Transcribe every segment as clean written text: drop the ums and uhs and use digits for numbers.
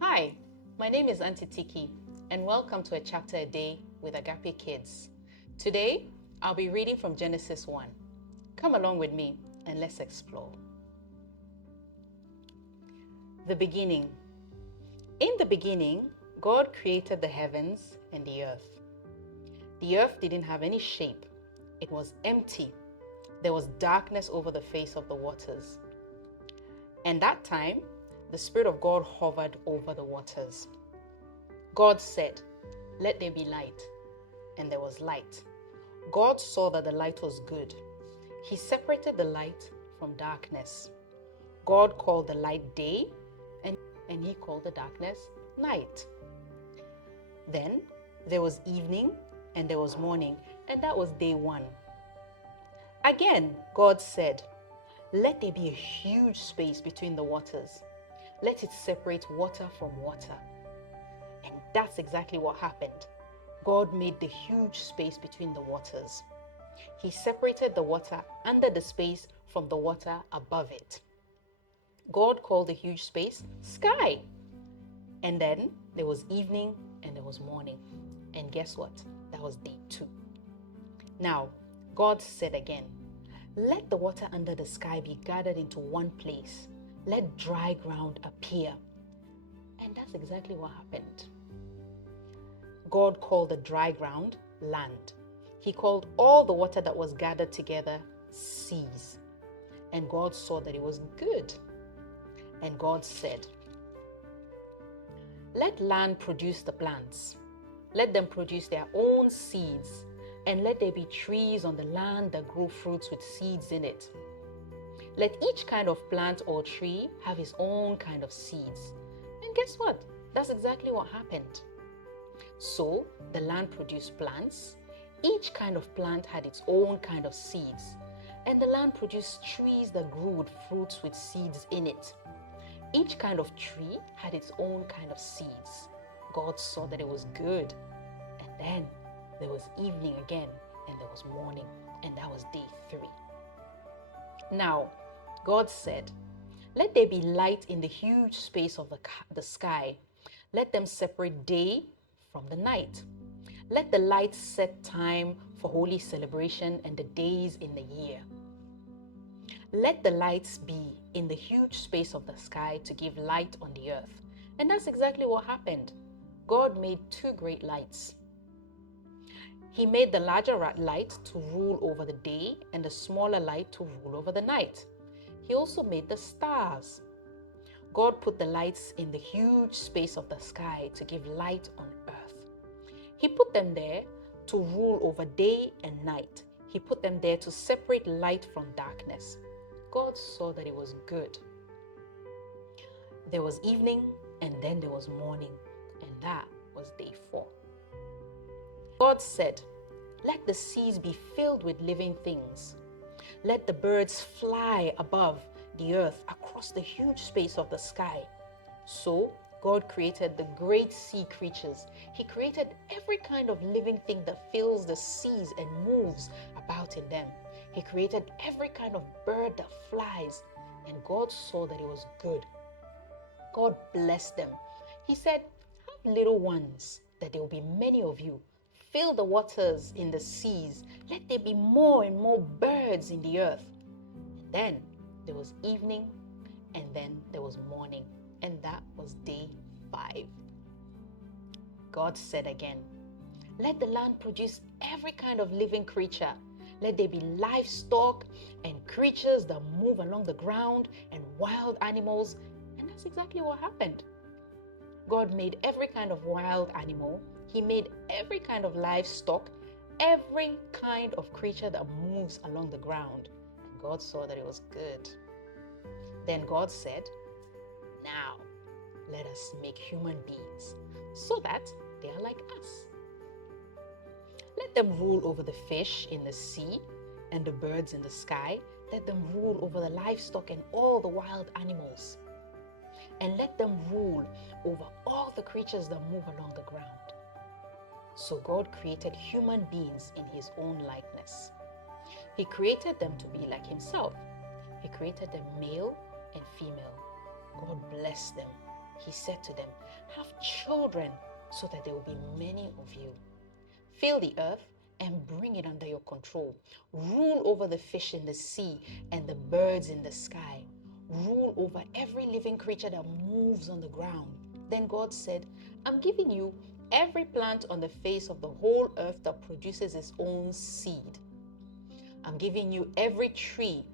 Hi, my name is Auntie Tiki, and welcome to a chapter a day with Agape Kids. Today, I'll be reading from Genesis 1. Come along with me and let's explore. The beginning. In the beginning, God created the heavens and the earth. The earth didn't have any shape, it was empty. There was darkness over the face of the waters. And that time, the Spirit of God hovered over the waters. God said, "Let there be light," and there was light. God saw that the light was good. He separated the light from darkness. God called the light day, and he called the darkness night. Then there was evening, and there was morning, and that was day one. Again, God said, "Let there be a huge space between the waters. Let it separate water from water." And that's exactly what happened. God made the huge space between the waters. He separated the water under the space from the water above it. God called the huge space sky. And then there was evening and there was morning. And guess what? That was day two. Now, God said again, "Let the water under the sky be gathered into one place. Let dry ground appear." And that's exactly what happened. God called the dry ground land. He called all the water that was gathered together seas. And God saw that it was good. And God said, "Let land produce the plants. Let them produce their own seeds, and let there be trees on the land that grow fruits with seeds in it. Let each kind of plant or tree have its own kind of seeds." And guess what? That's exactly what happened. So the land produced plants. Each kind of plant had its own kind of seeds. And the land produced trees that grew with fruits with seeds in it. Each kind of tree had its own kind of seeds. God saw that it was good. And then there was evening again, and there was morning, and that was day three. Now, God said, "Let there be light in the huge space of the sky. Let them separate day from the night. Let the lights set time for holy celebration and the days in the year. Let the lights be in the huge space of the sky to give light on the earth." And that's exactly what happened. God made two great lights. He made the larger light to rule over the day and the smaller light to rule over the night. He also made the stars. God put the lights in the huge space of the sky to give light on earth. He put them there to rule over day and night. He put them there to separate light from darkness. God saw that it was good. There was evening and then there was morning, and that was day four. God said, "Let the seas be filled with living things. Let the birds fly above the earth across the huge space of the sky." So God created the great sea creatures. He created every kind of living thing that fills the seas and moves about in them. He created every kind of bird that flies, and God saw that it was good. God blessed them. He said, "Have little ones, that there will be many of you. Fill the waters in the seas. Let there be more and more birds in the earth." And then there was evening, and then there was morning, and that was day 5. God said again, "Let the land produce every kind of living creature. Let there be livestock and creatures that move along the ground and wild animals." And that's exactly what happened. God made every kind of wild animal. He made every kind of livestock, every kind of creature that moves along the ground. And God saw that it was good. Then God said, "Now, let us make human beings so that they are like us. Let them rule over the fish in the sea and the birds in the sky. Let them rule over the livestock and all the wild animals. And let them rule over all the creatures that move along the ground." So God created human beings in his own likeness. He created them to be like himself. He created them male and female. God blessed them. He said to them, "Have children so that there will be many of you. Fill the earth and bring it under your control. Rule over the fish in the sea and the birds in the sky. Rule over every living creature that moves on the ground." Then God said, "I'm giving you every plant on the face of the whole earth that produces its own seed. I'm giving you every tree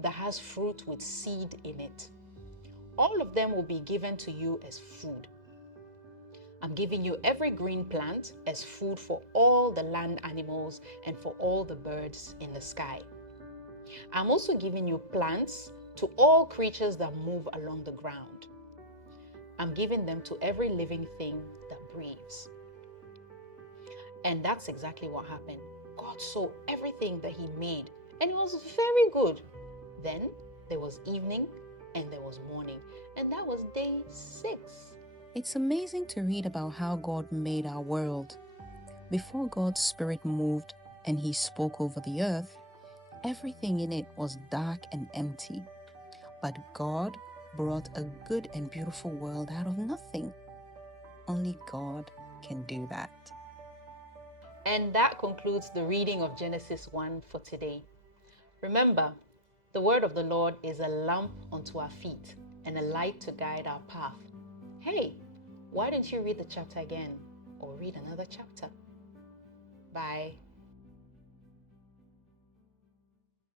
that has fruit with seed in it. All of them will be given to you as food. I'm giving you every green plant as food for all the land animals and for all the birds in the sky. I'm also giving you plants to all creatures that move along the ground. I'm giving them to every living thing that breathes." And that's exactly what happened. God saw everything that He made, and it was very good. Then there was evening and there was morning, and that was day 6. It's amazing to read about how God made our world. Before God's Spirit moved and He spoke over the earth, everything in it was dark and empty. But God brought a good and beautiful world out of nothing. Only God can do that. And that concludes the reading of Genesis 1 for today. Remember, the word of the Lord is a lamp unto our feet and a light to guide our path. Hey, why don't you read the chapter again or read another chapter? Bye.